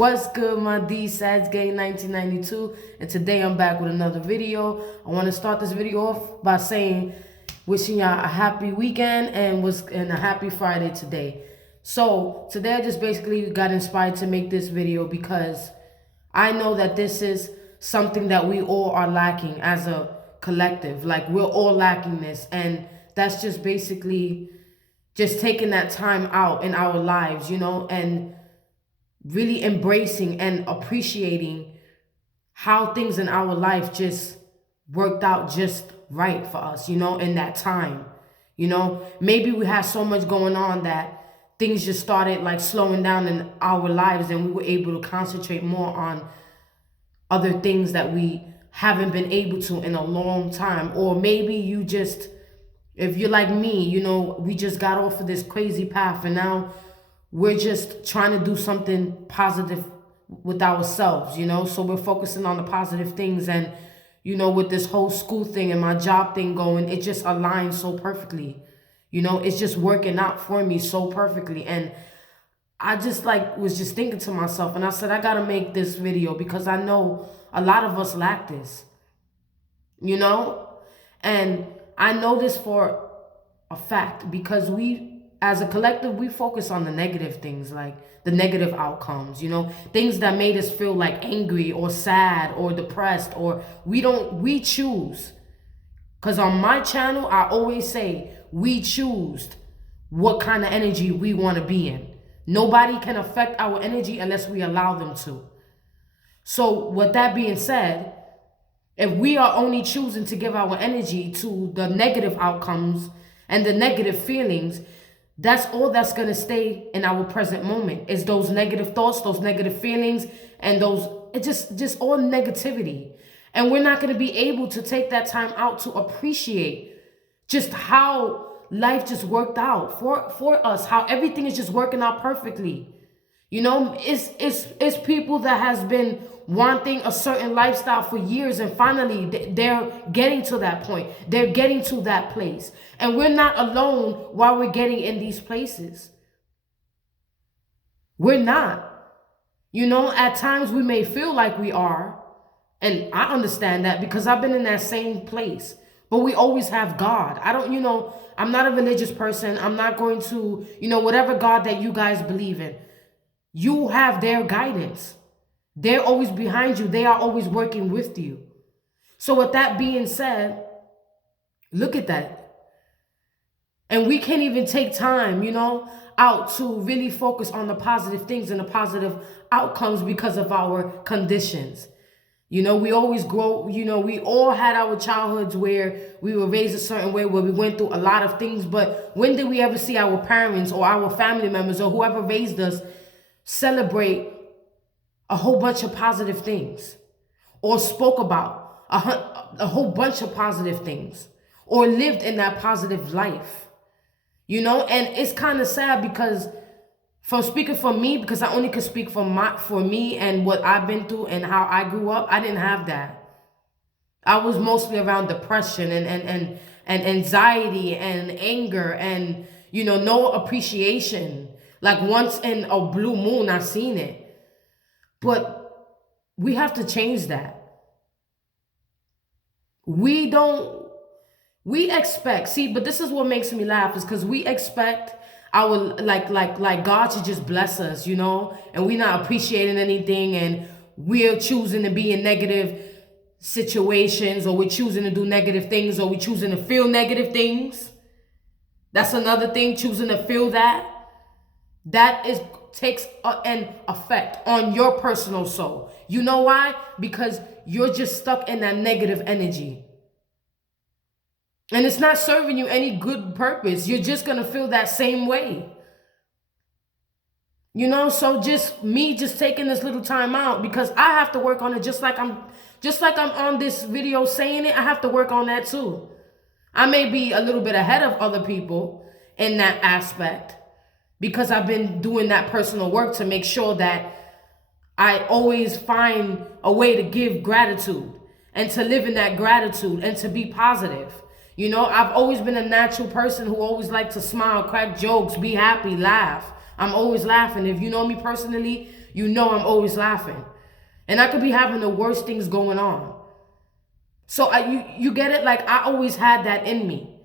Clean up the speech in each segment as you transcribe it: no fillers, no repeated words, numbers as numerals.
What's good, my D Sads Gang 1992, and today I'm back with another video. I want to start this video off by saying, wishing y'all a happy weekend and a happy Friday today. So today I just basically got inspired to make this video because I know that this is something that we all are lacking as a collective. Like, we're all lacking this, and that's just basically just taking that time out in our lives, and really embracing and appreciating how things in our life just worked out just right for us, in that time. Maybe we had so much going on that things just started like slowing down in our lives, and we were able to concentrate more on other things that we haven't been able to in a long time. Or maybe you just, if you're like me, we just got off of this crazy path, and now we're just trying to do something positive with ourselves, so we're focusing on the positive things. And with this whole school thing and my job thing going, it just aligns so perfectly. It's just working out for me so perfectly. And I just was just thinking to myself, and I said, I gotta make this video because I know a lot of us lack this, and I know this for a fact because we, as a collective, we focus on the negative things, like the negative outcomes, things that made us feel like angry or sad or depressed, or we choose. Because on my channel, I always say we choose what kind of energy we want to be in. Nobody can affect our energy unless we allow them to. So with that being said, if we are only choosing to give our energy to the negative outcomes and the negative feelings, that's all that's going to stay in our present moment, is those negative thoughts, those negative feelings, and just all negativity. And we're not going to be able to take that time out to appreciate just how life just worked out for us, how everything is just working out perfectly. It's people that has been wanting a certain lifestyle for years, and finally they're getting to that point. They're getting to that place. And we're not alone while we're getting in these places. We're not. At times we may feel like we are, and I understand that because I've been in that same place. But we always have God. I'm not a religious person. I'm not going to, whatever God that you guys believe in. You have their guidance. They're always behind you. They are always working with you. So with that being said, look at that. And we can't even take time, out to really focus on the positive things and the positive outcomes because of our conditions. We always grow, we all had our childhoods where we were raised a certain way, where we went through a lot of things. But when did we ever see our parents or our family members or whoever raised us celebrate a whole bunch of positive things, or spoke about a whole bunch of positive things, or lived in that positive life? And it's kind of sad because, from speaking for me, because I only can speak for me and what I've been through and how I grew up, I didn't have that. I was mostly around depression and anxiety and anger and, no appreciation. Like, once in a blue moon, I seen it. But we have to change that. We expect, see, but this is what makes me laugh, is because we expect our, like God to just bless us, and we're not appreciating anything, and we're choosing to be in negative situations, or we're choosing to do negative things, or we're choosing to feel negative things. That's another thing, choosing to feel that. That takes an effect on your personal soul. You know why? Because you're just stuck in that negative energy. And it's not serving you any good purpose. You're just going to feel that same way. So just taking this little time out, because I have to work on it, just like I'm on this video saying it, I have to work on that too. I may be a little bit ahead of other people in that aspect, because I've been doing that personal work to make sure that I always find a way to give gratitude and to live in that gratitude and to be positive. I've always been a natural person who always liked to smile, crack jokes, be happy, laugh. I'm always laughing. If you know me personally, you know I'm always laughing. And I could be having the worst things going on. So you get it? Like, I always had that in me.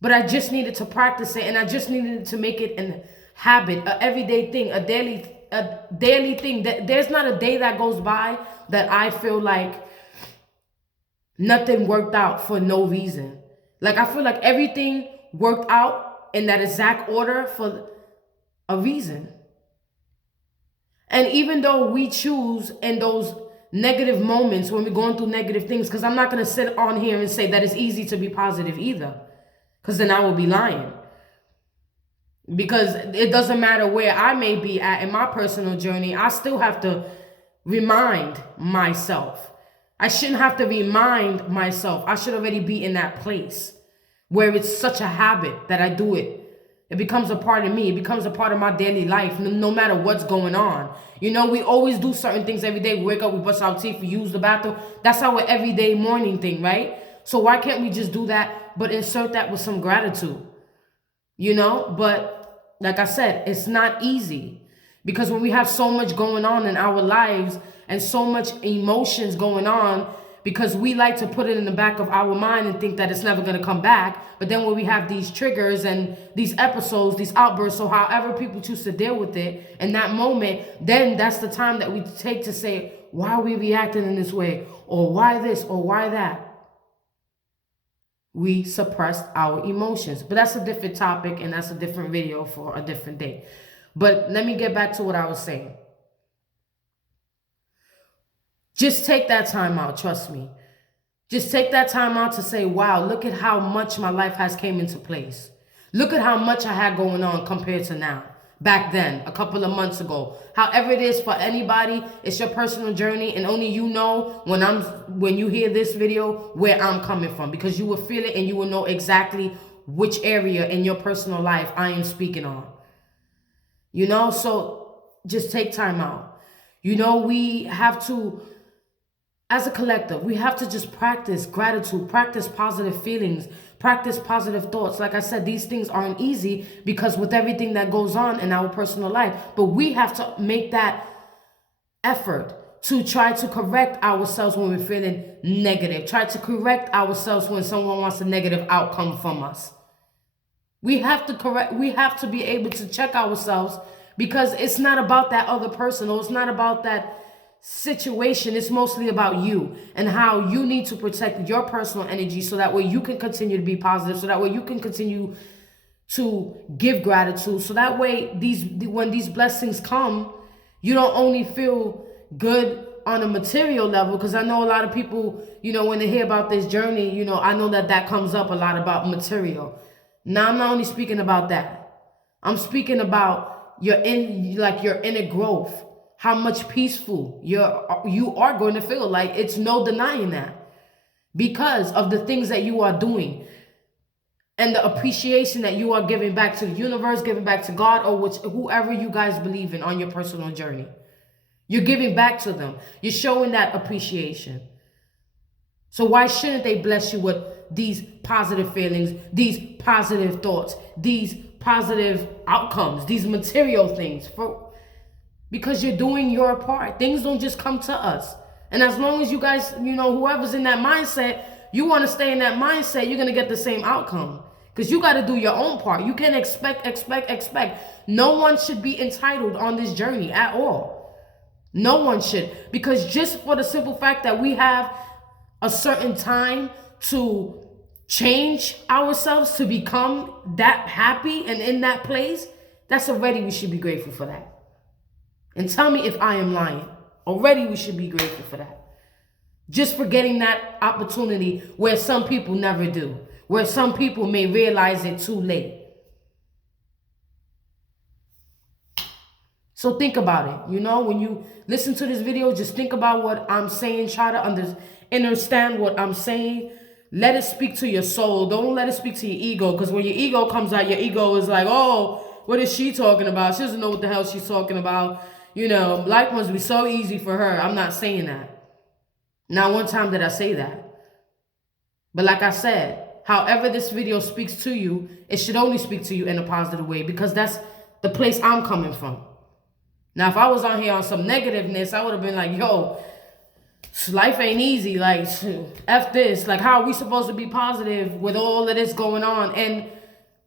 But I just needed to practice it, and I just needed to make it an habit, a everyday thing, a daily thing. There's not a day that goes by that I feel like nothing worked out for no reason. Like, I feel like everything worked out in that exact order for a reason. And even though we choose in those negative moments when we're going through negative things, because I'm not going to sit on here and say that it's easy to be positive either, because then I will be lying. Because it doesn't matter where I may be at in my personal journey, I still have to remind myself. I shouldn't have to remind myself. I should already be in that place where it's such a habit that I do it. It becomes a part of me. It becomes a part of my daily life, no matter what's going on. You know, we always do certain things every day. We wake up, we brush our teeth, we use the bathroom. That's our everyday morning thing, right? So why can't we just do that, but insert that with some gratitude? You know, but like I said, it's not easy. Because when we have so much going on in our lives and so much emotions going on, because we like to put it in the back of our mind and think that it's never going to come back. But then when we have these triggers and these episodes, these outbursts, so however people choose to deal with it in that moment, then that's the time that we take to say, why are we reacting in this way? Or why this? Or why that? We suppressed our emotions. But that's a different topic, and that's a different video for a different day. But let me get back to what I was saying. Just take that time out, trust me. Just take that time out to say, wow, look at how much my life has came into place. Look at how much I had going on compared to now. Back then, a couple of months ago. However it is for anybody, it's your personal journey, and only you know when you hear this video where I'm coming from, because you will feel it and you will know exactly which area in your personal life I am speaking on. You know, so just take time out. You know, we have to, as a collective, we have to just practice gratitude, practice positive feelings, practice positive thoughts. Like I said, these things aren't easy because with everything that goes on in our personal life, but we have to make that effort to try to correct ourselves when we're feeling negative. Try to correct ourselves when someone wants a negative outcome from us. We have to be able to check ourselves, because it's not about that other person, or it's not about that situation. It's mostly about you and how you need to protect your personal energy, so that way you can continue to be positive, so that way you can continue to give gratitude, so that way when these blessings come, you don't only feel good on a material level, because I know a lot of people, you know, when they hear about this journey, you know, I know that comes up a lot about material. Now, I'm not only speaking about that. I'm speaking about your inner growth, how much peaceful you are going to feel. Like, it's no denying that, because of the things that you are doing and the appreciation that you are giving back to the universe, giving back to God, or whoever you guys believe in on your personal journey. You're giving back to them. You're showing that appreciation. So why shouldn't they bless you with these positive feelings, these positive thoughts, these positive outcomes, these material things? Because you're doing your part. Things don't just come to us. And as long as you guys, you know, whoever's in that mindset, you want to stay in that mindset, you're going to get the same outcome. Because you got to do your own part. You can't expect. No one should be entitled on this journey at all. No one should. Because just for the simple fact that we have a certain time to change ourselves to become that happy and in that place, that's already, we should be grateful for that. And tell me if I am lying. Already we should be grateful for that. Just for getting that opportunity where some people never do. Where some people may realize it too late. So think about it. You know, when you listen to this video, just think about what I'm saying. Try to understand what I'm saying. Let it speak to your soul. Don't let it speak to your ego. Because when your ego comes out, your ego is like, oh, what is she talking about? She doesn't know what the hell she's talking about. You know, life must be so easy for her. I'm not saying that. Not one time did I say that. But like I said, however this video speaks to you, it should only speak to you in a positive way, because that's the place I'm coming from. Now, if I was on here on some negativeness, I would have been like, yo, life ain't easy. Like, F this. Like, how are we supposed to be positive with all of this going on? And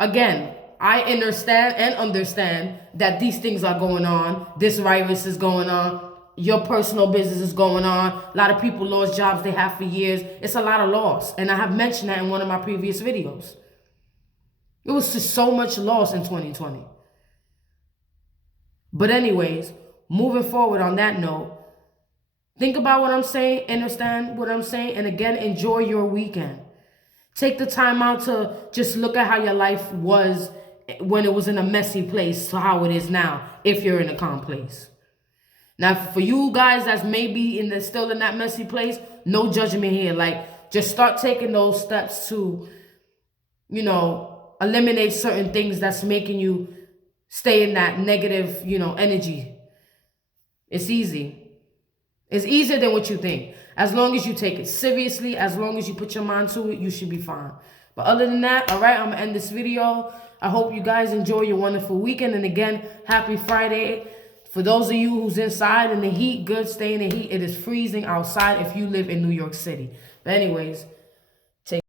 again, I understand that these things are going on. This virus is going on. Your personal business is going on. A lot of people lost jobs they have for years. It's a lot of loss. And I have mentioned that in one of my previous videos. It was just so much loss in 2020. But anyways, moving forward on that note, think about what I'm saying, understand what I'm saying, and again, enjoy your weekend. Take the time out to just look at how your life was when it was in a messy place to how it is now, if you're in a calm place. Now, for you guys that's maybe still in that messy place, no judgment here. Like, just start taking those steps to, eliminate certain things that's making you stay in that negative, energy. It's easy. It's easier than what you think. As long as you take it seriously, as long as you put your mind to it, you should be fine. But other than that, all right, I'm going to end this video. I hope you guys enjoy your wonderful weekend. And again, happy Friday. For those of you who's inside in the heat, good, stay in the heat. It is freezing outside if you live in New York City. But anyways,